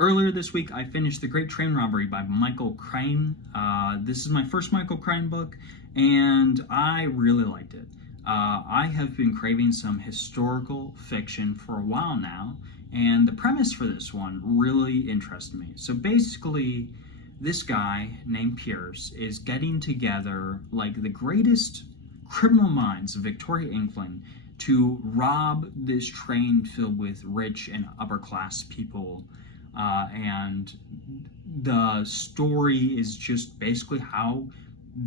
Earlier this week, I finished The Great Train Robbery by Michael Crichton. This is my first Michael Crichton book, and I really liked it. I have been craving some historical fiction for a while now, and the premise for this one really interested me. So basically, this guy named Pierce is getting together like the greatest criminal minds of Victoria, England, to rob this train filled with rich and upper class people. And the story is just basically how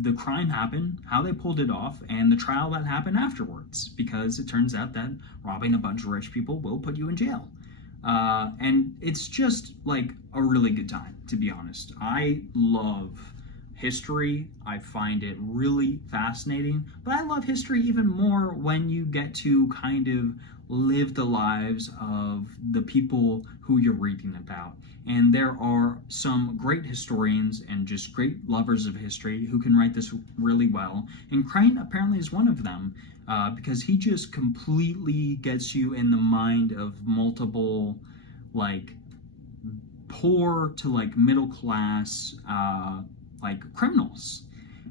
the crime happened, how they pulled it off, and the trial that happened afterwards, because it turns out that robbing a bunch of rich people will put you in jail. And it's just like a really good time, to be honest. I love history. I find it really fascinating, but I love history even more when you get to kind of live the lives of the people who you're reading about. And there are some great historians and just great lovers of history who can write this really well. And Crichton apparently is one of them, because he just completely gets you in the mind of multiple, like, poor to like middle class, like criminals.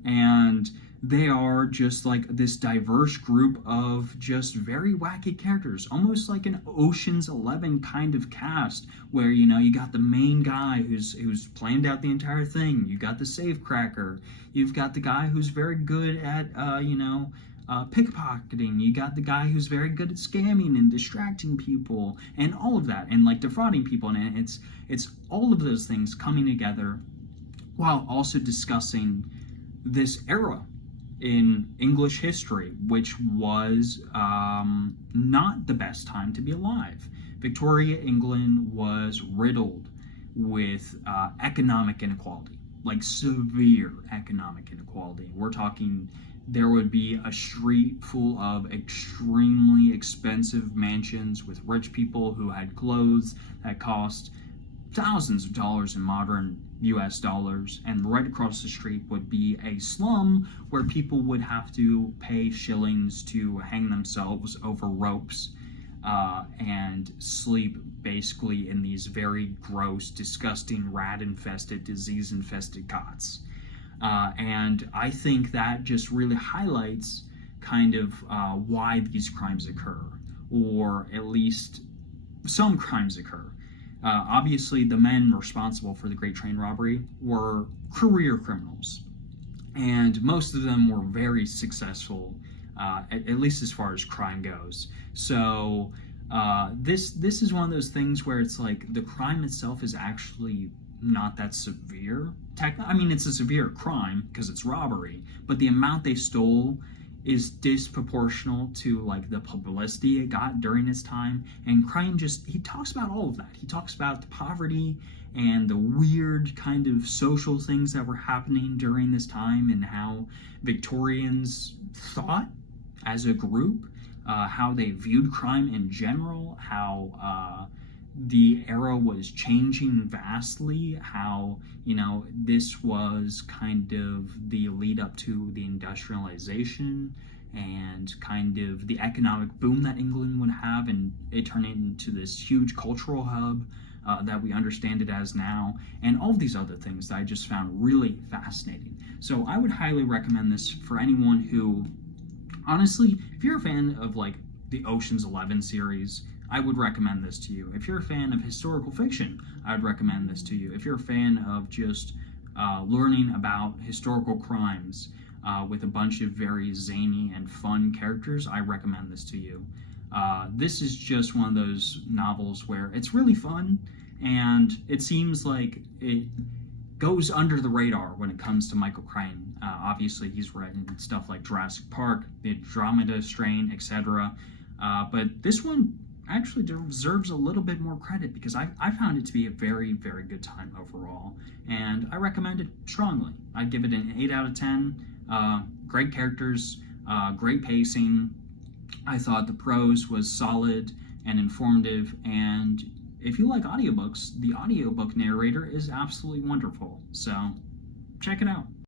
And they are just like this diverse group of just very wacky characters, almost like an Ocean's 11 kind of cast, where you got the main guy who's planned out the entire thing. You got the safecracker. You've got the guy who's very good at pickpocketing. You got the guy who's very good at scamming and distracting people, and all of that, and like defrauding people. And it's all of those things coming together while also discussing this era in English history, which was not the best time to be alive. Victoria, England was riddled with economic inequality, like severe economic inequality. We're talking there would be a street full of extremely expensive mansions with rich people who had clothes that cost thousands of dollars in modern US dollars, and right across the street would be a slum where people would have to pay shillings to hang themselves over ropes and sleep basically in these very gross, disgusting, rat-infested, disease-infested cots. And I think that just really highlights kind of why these crimes occur, or at least some crimes occur. Obviously, the men responsible for the Great Train Robbery were career criminals, and most of them were very successful, at least as far as crime goes. So this is one of those things where it's like the crime itself is actually not that severe. I mean, it's a severe crime because it's robbery, but the amount they stole is disproportional to like the publicity it got during its time. And Crichton he talks about all of that. He talks about the poverty and the weird kind of social things that were happening during this time, and how Victorians thought as a group, how they viewed crime in general, how the era was changing vastly, how this was kind of the lead up to the industrialization and kind of the economic boom that England would have, and it turned into this huge cultural hub that we understand it as now, and all of these other things that I just found really fascinating. So I would highly recommend this for anyone who, honestly, if you're a fan of like the Ocean's 11 series, I would recommend this to you. If you're a fan of historical fiction, I would recommend this to you. If you're a fan of just learning about historical crimes with a bunch of very zany and fun characters, I recommend this to you. This is just one of those novels where it's really fun, and it seems like it goes under the radar when it comes to Michael Crichton. Obviously, he's written stuff like Jurassic Park, the Andromeda Strain, etc. But this one actually deserves a little bit more credit, because I found it to be a very, very good time overall, and I recommend it strongly. I'd give it an 8 out of 10. Great characters, great pacing. I thought the prose was solid and informative, and if you like audiobooks, the audiobook narrator is absolutely wonderful. So check it out.